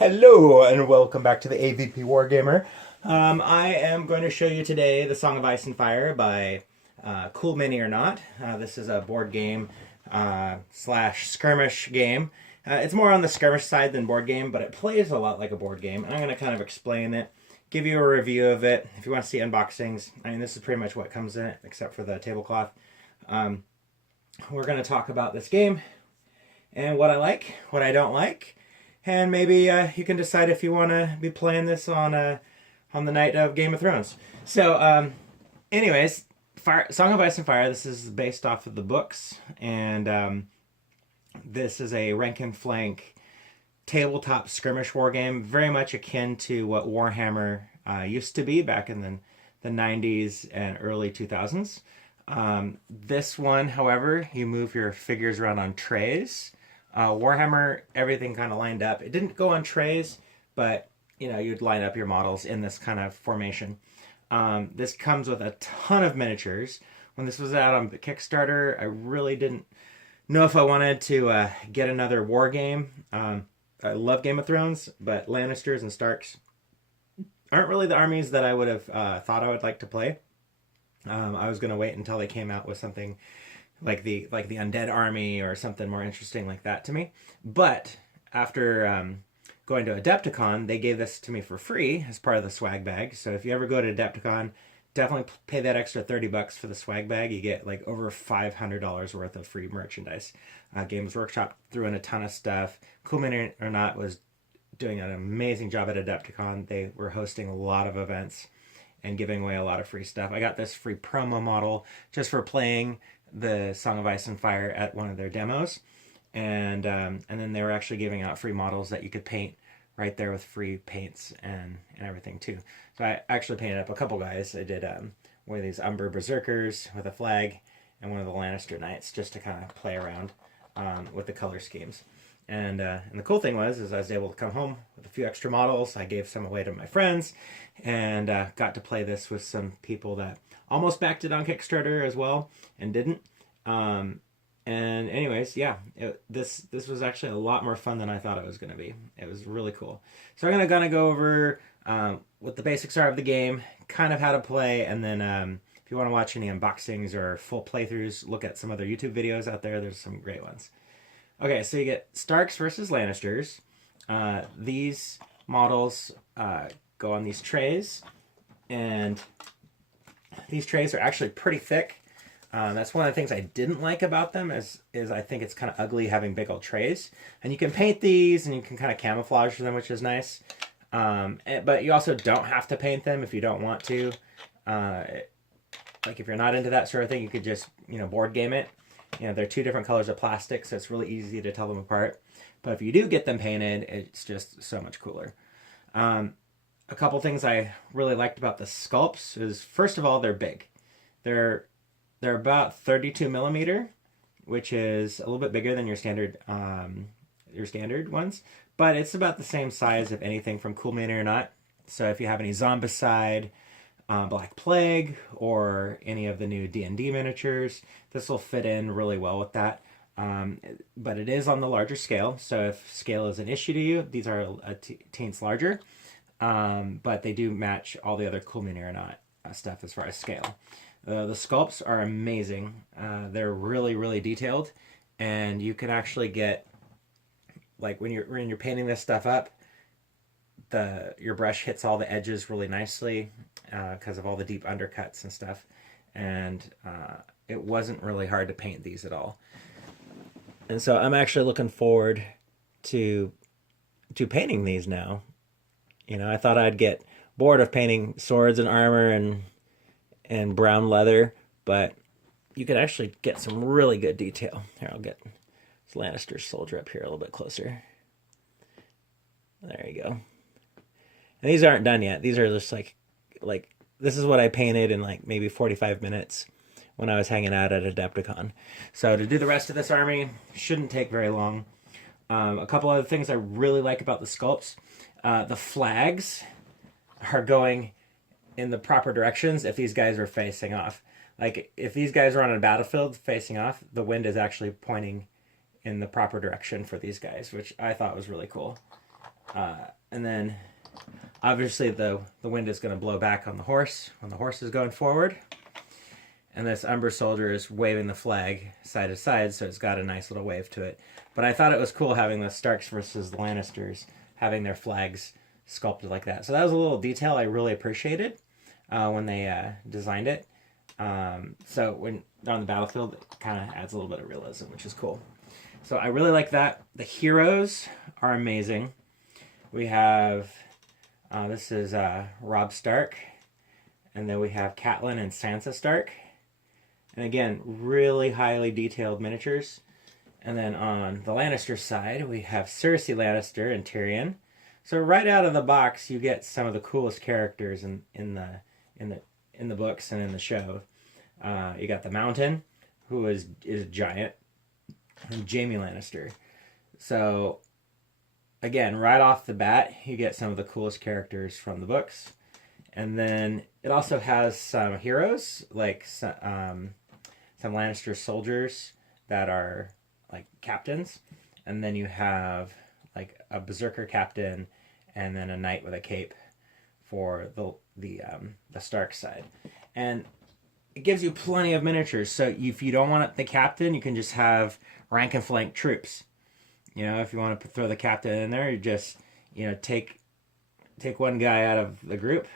Hello and welcome back to the AVP Wargamer. I am going to show you today the Song of Ice and Fire by Cool Mini or Not. This is a board game slash skirmish game. It's more on the skirmish side than board game, but it plays a lot like a board game. And I'm going to kind of explain it, give you a review of it. If you want to see unboxings, I mean, this is pretty much what comes in it, except for the tablecloth. We're going to talk about this game and what I like, what I don't like. And maybe you can decide if you want to be playing this on the night of Game of Thrones. So, anyways, Song of Ice and Fire. This is based off of the books, and this is a rank and flank tabletop skirmish war game, very much akin to what Warhammer used to be back in the 90s and early 2000s. This one, however, you move your figures around on trays. Warhammer, everything kind of lined up. It didn't go on trays, but you'd line up your models in this kind of formation. This comes with a ton of miniatures. When this was out on Kickstarter, I really didn't know if I wanted to get another war game. I love Game of Thrones, but Lannisters and Starks aren't really the armies that I would have thought I would like to play. I was going to wait until they came out with something like the Undead Army or something more interesting like that to me. But after going to Adepticon, they gave this to me for free as part of the swag bag. So if you ever go to Adepticon, definitely pay that extra $30 for the swag bag. You get like over $500 worth of free merchandise. Games Workshop threw in a ton of stuff. Cool Mini or Not was doing an amazing job at Adepticon. They were hosting a lot of events and giving away a lot of free stuff. I got this free promo model just for playing the Song of Ice and Fire at one of their demos, and then they were actually giving out free models that you could paint right there with free paints and everything too. So I actually painted up a couple guys. I did one of these Umber Berserkers with a flag and one of the Lannister Knights just to kind of play around with the color schemes. And the cool thing is I was able to come home with a few extra models. I gave some away to my friends, and got to play this with some people that almost backed it on Kickstarter as well and didn't. And anyways, yeah, this was actually a lot more fun than I thought it was going to be. It was really cool. So I'm gonna go over what the basics are of the game, kind of how to play, and then if you want to watch any unboxings or full playthroughs, look at some other YouTube videos out there. There's some great ones. Okay, so you get Starks versus Lannisters. These models go on these trays, and these trays are actually pretty thick. That's one of the things I didn't like about them is I think it's kind of ugly having big old trays. And you can paint these and you can kind of camouflage them, which is nice. But you also don't have to paint them if you don't want to. Like if you're not into that sort of thing, you could just board game it. They're two different colors of plastic, so it's really easy to tell them apart. But if you do get them painted, it's just so much cooler. A couple things I really liked about the sculpts is, first of all, they're big. They're about 32 millimeter, which is a little bit bigger than your standard ones, but it's about the same size of anything from Cool Mini or Not. So if you have any Zombicide, Black Plague, or any of the new D&D miniatures, this will fit in really well with that. But it is on the larger scale, so if scale is an issue to you, these are a teens larger. But they do match all the other Cool Mini or Not stuff as far as scale. The sculpts are amazing. They're really, really detailed, and you can actually get, like when you're painting this stuff up, your brush hits all the edges really nicely because of all the deep undercuts and stuff, and it wasn't really hard to paint these at all. And so I'm actually looking forward to painting these now. I thought I'd get bored of painting swords and armor and brown leather, but you could actually get some really good detail. Here, I'll get this Lannister soldier up here a little bit closer. There you go. And these aren't done yet. These are just like this is what I painted in like maybe 45 minutes when I was hanging out at Adepticon. So to do the rest of this army shouldn't take very long. A couple other things I really like about the sculpts. The flags are going in the proper directions if these guys are facing off. Like if these guys are on a battlefield facing off, the wind is actually pointing in the proper direction for these guys, which I thought was really cool. And then obviously the wind is going to blow back on the horse when the horse is going forward. And this Umber soldier is waving the flag side to side, so it's got a nice little wave to it. But I thought it was cool having the Starks versus the Lannisters having their flags sculpted like that. So that was a little detail I really appreciated when they designed it. So when they're on the battlefield, it kind of adds a little bit of realism, which is cool. So I really like that. The heroes are amazing. We have, this is Robb Stark, and then we have Catelyn and Sansa Stark. And again, really highly detailed miniatures. And then on the Lannister side, we have Cersei Lannister and Tyrion. So right out of the box, you get some of the coolest characters in the books and in the show. You got the Mountain, who is a giant, and Jaimie Lannister. So again, right off the bat, you get some of the coolest characters from the books. And then it also has some heroes, like some Lannister soldiers that are like captains. And then you have like a berserker captain and then a knight with a cape for the Stark side. And it gives you plenty of miniatures. So if you don't want the captain, you can just have rank and flank troops. You know, if you want to throw the captain in there, you just, you know, take one guy out of the group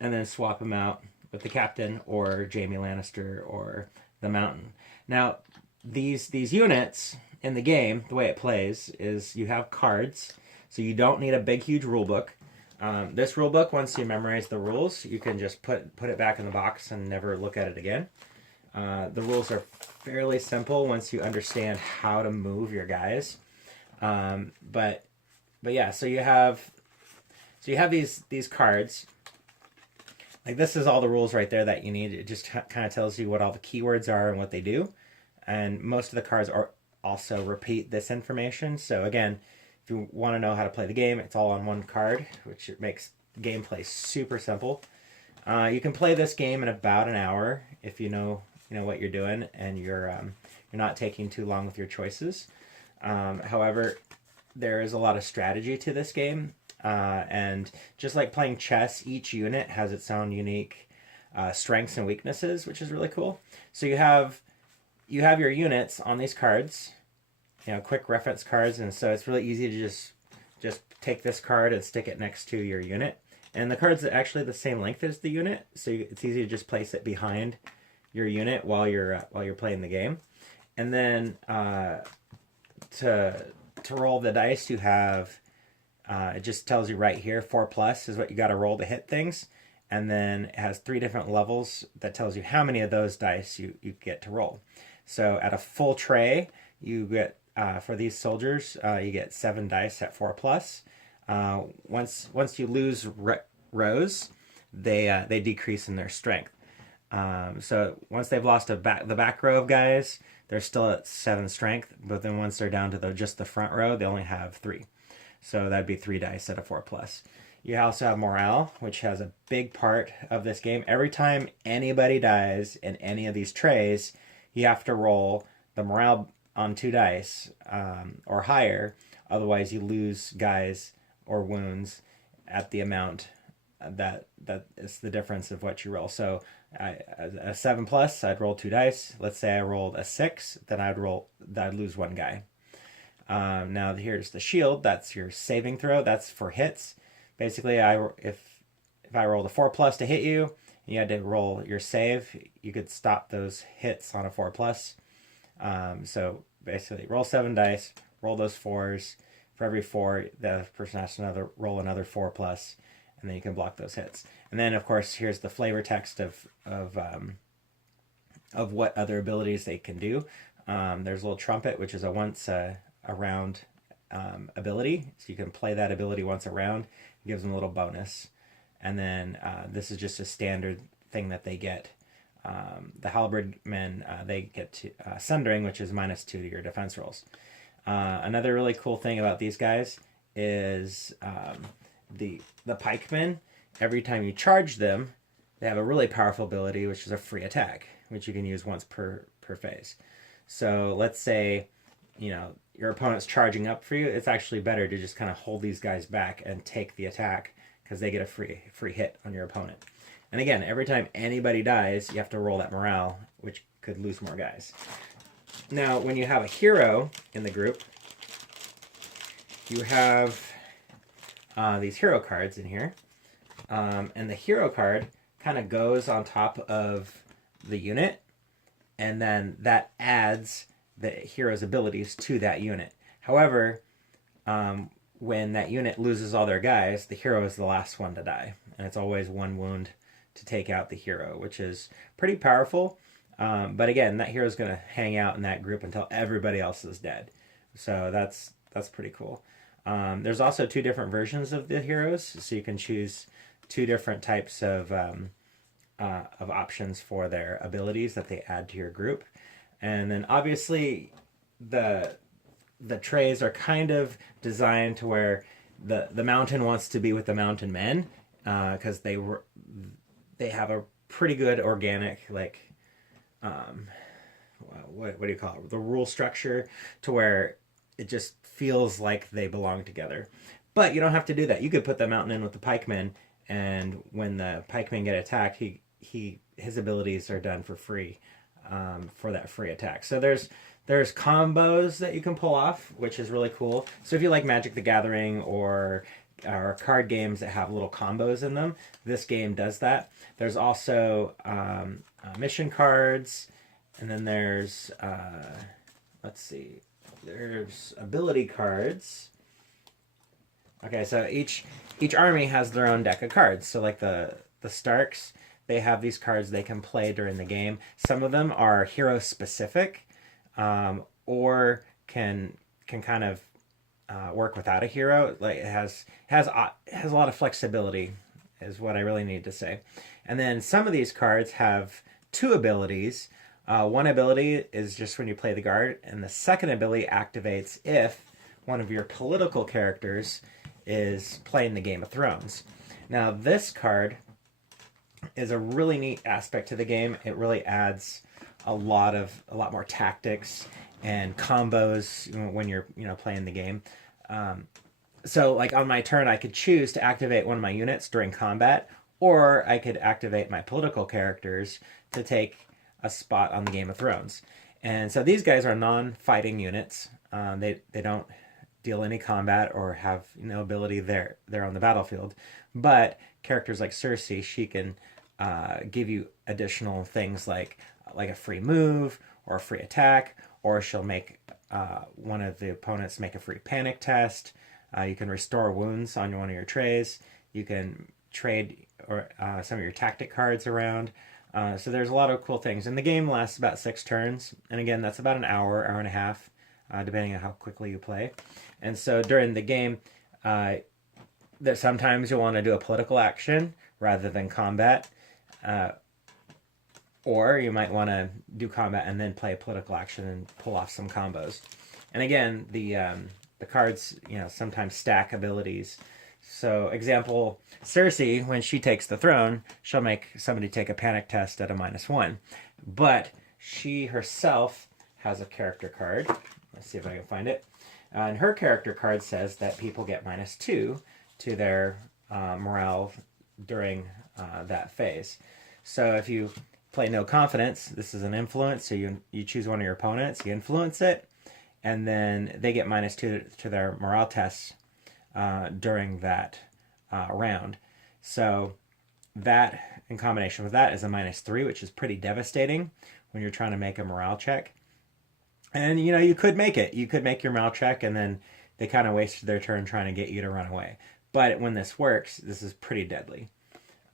and then swap him out with the captain or Jaimie Lannister or the Mountain. Now, these units in the game, the way it plays is you have cards, so you don't need a big, huge rule book. This rule book, once you memorize the rules, you can just put it back in the box and never look at it again. The rules are fairly simple once you understand how to move your guys. But yeah, so you have these cards. Like, this is all the rules right there that you need. It just kind of tells you what all the keywords are and what they do. And most of the cards are also repeat this information. So again, if you want to know how to play the game, it's all on one card, which makes gameplay super simple. You can play this game in about an hour if you know what you're doing and you're not taking too long with your choices. However, there is a lot of strategy to this game. And just like playing chess, each unit has its own unique strengths and weaknesses, which is really cool. So you have your units on these cards, quick reference cards, and so it's really easy to just take this card and stick it next to your unit. And the card's actually the same length as the unit, so it's easy to just place it behind your unit while you're playing the game. And then to roll the dice, you have. It just tells you right here, 4+ is what you got to roll to hit things. And then it has 3 different levels that tells you how many of those dice you get to roll. So at a full tray, you get, for these soldiers, you get 7 dice at 4+. Once you lose rows, they decrease in their strength. So once they've lost the back row of guys, they're still at 7 strength. But then once they're down to just the front row, they only have 3. So that'd be 3 dice at a 4+. You also have morale, which has a big part of this game. Every time anybody dies in any of these trays, you have to roll the morale on 2 dice or higher. Otherwise, you lose guys or wounds at the amount that is the difference of what you roll. So a 7+, I'd roll 2 dice. Let's say I rolled a 6, then I'd lose 1 guy. Now here's the shield. That's your saving throw. That's for hits. Basically, if I rolled a 4+ to hit you, and you had to roll your save, you could stop those hits on a 4+. So basically, roll 7 dice, roll those 4s. For every 4, the person has to roll another 4+, and then you can block those hits. And then, of course, here's the flavor text of what other abilities they can do. There's a little trumpet, which is a once a round ability, so you can play that ability once a round. It gives them a little bonus. And then this is just a standard thing that they get. The halberd men, they get to sundering, which is -2 to your defense rolls. Another really cool thing about these guys is the pikemen. Every time you charge them, they have a really powerful ability, which is a free attack, which you can use once per phase. So let's say your opponent's charging up for you, it's actually better to just kind of hold these guys back and take the attack because they get a free hit on your opponent. And again, every time anybody dies, you have to roll that morale, which could lose more guys. Now, when you have a hero in the group, you have these hero cards in here. And the hero card kind of goes on top of the unit, and then that adds the hero's abilities to that unit. However, when that unit loses all their guys, the hero is the last one to die. And it's always one wound to take out the hero, which is pretty powerful. But again, that hero is going to hang out in that group until everybody else is dead. So that's pretty cool. There's also 2 different versions of the heroes, so you can choose 2 different types of options for their abilities that they add to your group. And then obviously the trays are kind of designed to where the mountain wants to be with the mountain men, because they have a pretty good organic, like, what do you call it? The rule structure to where it just feels like they belong together. But you don't have to do that. You could put the mountain in with the pikemen, and when the pikemen get attacked, his abilities are done for free, for that free attack. So there's combos that you can pull off, which is really cool. So if you like Magic the Gathering or card games that have little combos in them, this game does that. There's also mission cards, and then there's let's see, there's ability cards. Okay, so each army has their own deck of cards. So like the Starks, they have these cards they can play during the game. Some of them are hero specific, or can kind of work without a hero. Like it has a lot of flexibility, is what I really need to say. And then some of these cards have 2 abilities. One ability is just when you play the guard, and the second ability activates if one of your political characters is playing the Game of Thrones. Now this card is a really neat aspect to the game. It really adds a lot more tactics and combos when you're playing the game. So like on my turn, I could choose to activate one of my units during combat, or I could activate my political characters to take a spot on the Game of Thrones. And so these guys are non-fighting units. They don't deal any combat or have no ability there on the battlefield. But characters like Cersie, she can give you additional things like a free move or a free attack, or she'll make one of the opponents make a free panic test. You can restore wounds on one of your trays. You can trade some of your tactic cards around. So there's a lot of cool things. And the game lasts about 6 turns. And again, that's about an hour and a half, depending on how quickly you play. And so during the game, that sometimes you'll want to do a political action rather than combat. Or you might want to do combat and then play a political action and pull off some combos. And again, the cards, sometimes stack abilities. So, example, Cersie, when she takes the throne, she'll make somebody take a panic test at a -1. But she herself has a character card. Let's see if I can find it. And her character card says that people get -2 to their morale during that phase. So if you play no confidence, this is an influence. So you choose one of your opponents, you influence it, and then they get -2 to their morale tests during that round. So that, in combination with that, is a -3, which is pretty devastating when you're trying to make a morale check. And you could make it. You could make your morale check, and then they kind of wasted their turn trying to get you to run away. But when this works, this is pretty deadly.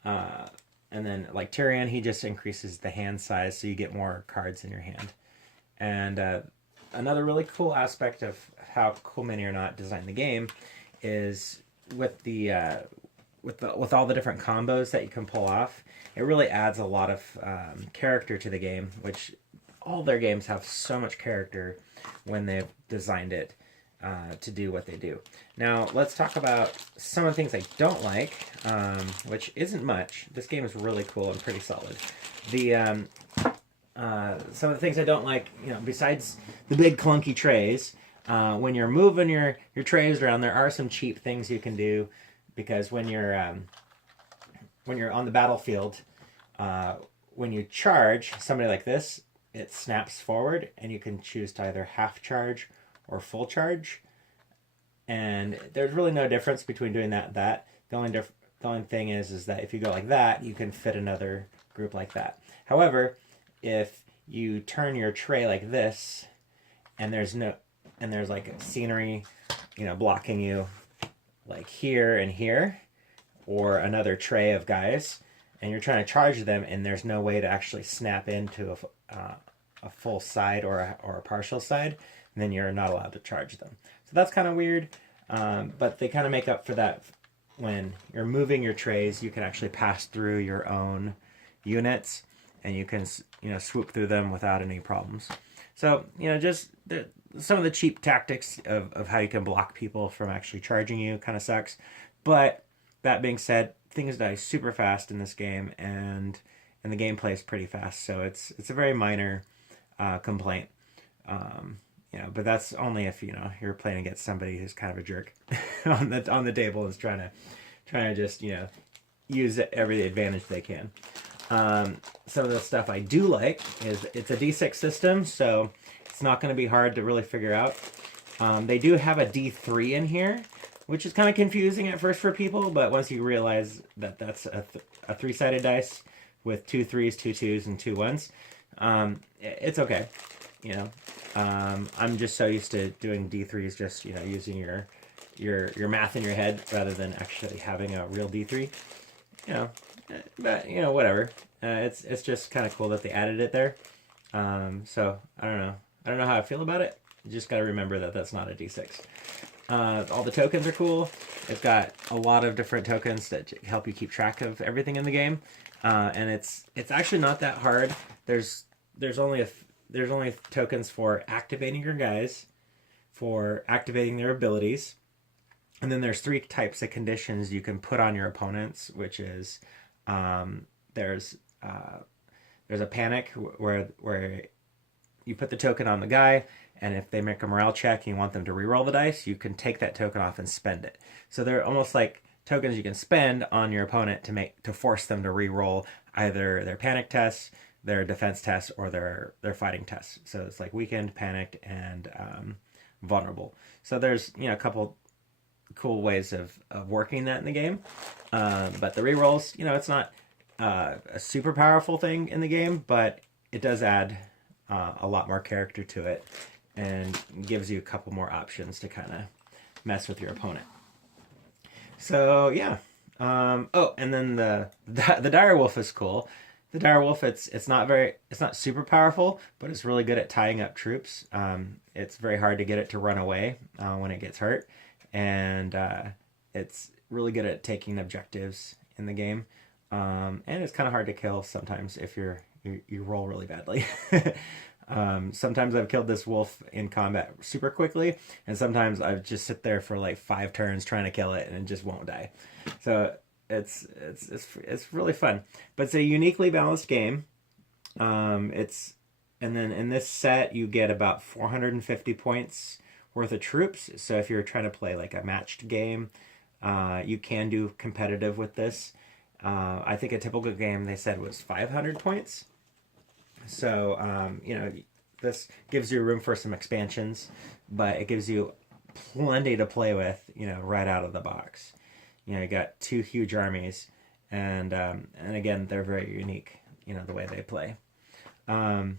And then, like Tyrion, he just increases the hand size, so you get more cards in your hand. And another really cool aspect of how Cool Mini or Not designed the game is with all the different combos that you can pull off. It really adds a lot of character to the game, which all their games have so much character when they've designed it to do what they do. Now, let's talk about some of the things I don't like, which isn't much. This game is really cool and pretty solid. Some of the things I don't like, besides the big clunky trays, When you're moving your trays around, there are some cheap things you can do, because when you're on the battlefield, when you charge somebody like this, it snaps forward, and you can choose to either half charge or full charge. And there's really no difference between doing that and that. The only thing is that if you go like that, you can fit another group like that. However, if you turn your tray like this, and there's like scenery, blocking you, like here and here, or another tray of guys, and you're trying to charge them, and there's no way to actually snap into a full side or a partial side, then you're not allowed to charge them. So that's kind of weird, but they kind of make up for that. When you're moving your trays, you can actually pass through your own units, and you can swoop through them without any problems. So just some of the cheap tactics of how you can block people from actually charging you kind of sucks. But that being said, things die super fast in this game, and the gameplay is pretty fast. So it's a very minor complaint. But that's only if you're playing against somebody who's kind of a jerk on the table, is trying to just use every advantage they can. Some of the stuff I do like is it's a D6 system, so it's not going to be hard to really figure out. They do have a D3 in here, which is kind of confusing at first for people, but once you realize that that's a three-sided dice with 2 3s, 2 2s, and 2 1s, it's okay. I'm just so used to doing D3s, just using your math in your head rather than actually having a real D3. But whatever. It's just kind of cool that they added it there. So I don't know how I feel about it. You just got to remember that that's not a D6. All the tokens are cool. It's got a lot of different tokens that help you keep track of everything in the game, and it's actually not that hard. There's only tokens for activating your guys, for activating their abilities, and then there's 3 types of conditions you can put on your opponents, which is there's a panic where you put the token on the guy, and if they make a morale check and you want them to reroll the dice, you can take that token off and spend it. So they're almost like tokens you can spend on your opponent to force them to reroll either their panic tests, their defense tests, or their fighting tests. So it's like weakened, panicked, and vulnerable. So there's a couple cool ways of working that in the game. But the rerolls, it's not a super powerful thing in the game, but it does add a lot more character to it, and gives you a couple more options to kind of mess with your opponent. So yeah. And then the direwolf is cool. The direwolf, it's not super powerful, but it's really good at tying up troops. It's very hard to get it to run away when it gets hurt, and it's really good at taking objectives in the game. And it's kind of hard to kill sometimes if you roll really badly. Sometimes I've killed this wolf in combat super quickly, and sometimes I just sit there for like 5 turns trying to kill it, and it just won't die. So it's really fun, but it's a uniquely balanced game. And then in this set you get about 450 points worth of troops. So if you're trying to play like a matched game, you can do competitive with this. I think a typical game they said was 500 points. So this gives you room for some expansions, but it gives you plenty to play with, right out of the box. You got 2 huge armies, and again, they're very unique, the way they play. Now,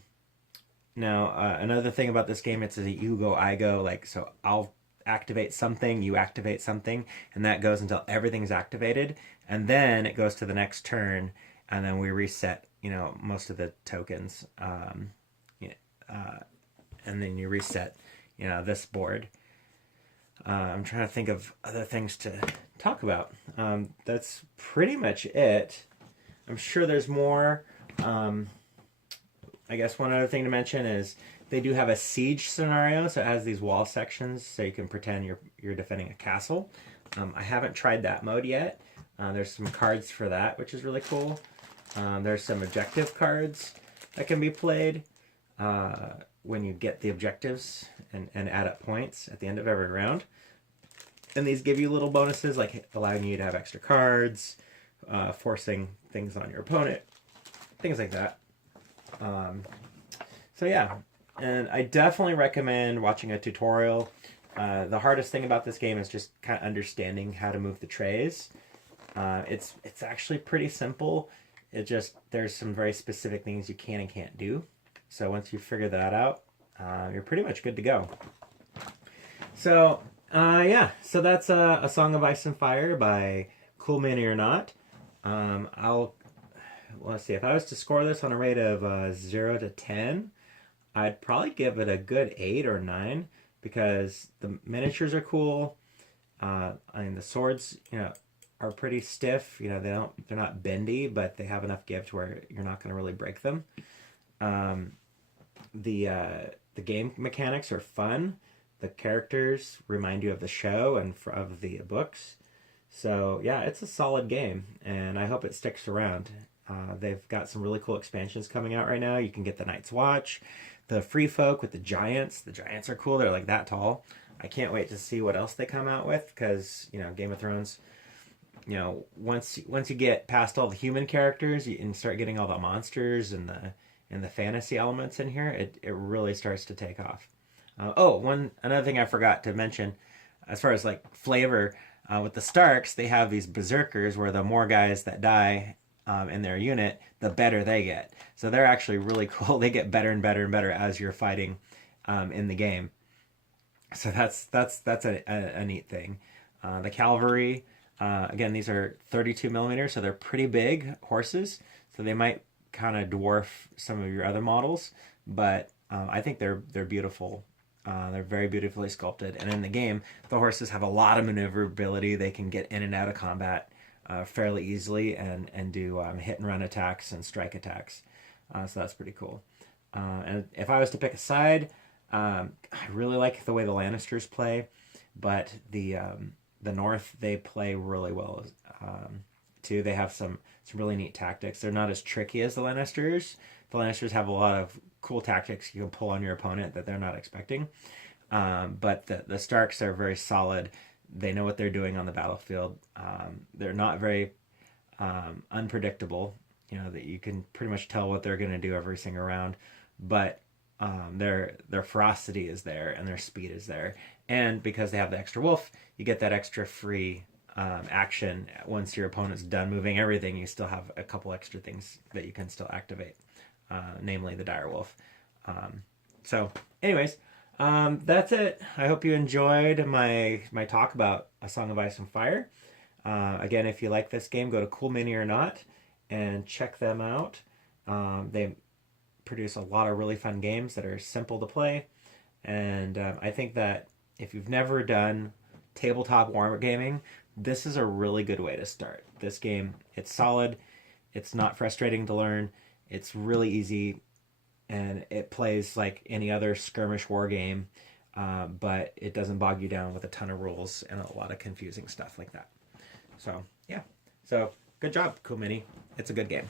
another thing about this game, it's a you go, I go, like, so I'll activate something, you activate something, and that goes until everything's activated, and then it goes to the next turn, and then we reset, most of the tokens, and then you reset, this board. I'm trying to think of other things to talk about. That's pretty much it. I'm sure there's more. I guess one other thing to mention is they do have a siege scenario, so it has these wall sections, so you can pretend you're defending a castle. I haven't tried that mode yet. There's some cards for that, which is really cool. There's some objective cards that can be played. when you get the objectives and add up points at the end of every round. And these give you little bonuses, like allowing you to have extra cards, forcing things on your opponent, things like that. So yeah, and I definitely recommend watching a tutorial. The hardest thing about this game is just kind of understanding how to move the trays. It's actually pretty simple. It just, there's some very specific things you can and can't do. So once you figure that out, you're pretty much good to go. So yeah, so that's A Song of Ice and Fire by Cool Mini or Not. Let's see, if I was to score this on a rate of 0 to 10, I'd probably give it a good 8 or 9 because the miniatures are cool. I mean, the swords, are pretty stiff. They're not bendy, but they have enough give to where you're not going to really break them. The game mechanics are fun. The characters remind you of the show and of the books. So yeah, it's a solid game, and I hope it sticks around. They've got some really cool expansions coming out right now. You can get the Night's Watch, the Free Folk with the giants. The giants are cool. They're like that tall. I can't wait to see what else they come out with because, Game of Thrones, once you get past all the human characters and start getting all the monsters and the fantasy elements in here, it really starts to take off. Another thing I forgot to mention, as far as like flavor, with the Starks, they have these berserkers where the more guys that die in their unit, the better they get. So they're actually really cool. They get better and better and better as you're fighting in the game. So that's a neat thing. The cavalry, again, these are 32 millimeters, so they're pretty big horses. So they might kind of dwarf some of your other models, but I think they're beautiful. They're very beautifully sculpted, and in the game, the horses have a lot of maneuverability. They can get in and out of combat fairly easily and do hit and run attacks and strike attacks. So that's pretty cool. And if I was to pick a side, I really like the way the Lannisters play, but the North, they play really well too. They have some really neat tactics. They're not as tricky as the Lannisters. The Lannisters have a lot of cool tactics you can pull on your opponent that they're not expecting. But the Starks are very solid. They know what they're doing on the battlefield. They're not very unpredictable. That you can pretty much tell what they're going to do every single round. But their ferocity is there and their speed is there. And because they have the extra wolf, you get that extra free action. Once your opponent's done moving everything, you still have a couple extra things that you can still activate, namely the dire wolf. So anyways, that's it. I hope you enjoyed my talk about A Song of Ice and Fire. Again, if you like this game, go to Cool Mini or Not and check them out. They produce a lot of really fun games that are simple to play, and I think that if you've never done tabletop wargaming, this is a really good way to start. This game, it's solid, it's not frustrating to learn, it's really easy, and it plays like any other skirmish war game, but it doesn't bog you down with a ton of rules and a lot of confusing stuff like that. So yeah, so good job, Cool Mini. It's a good game.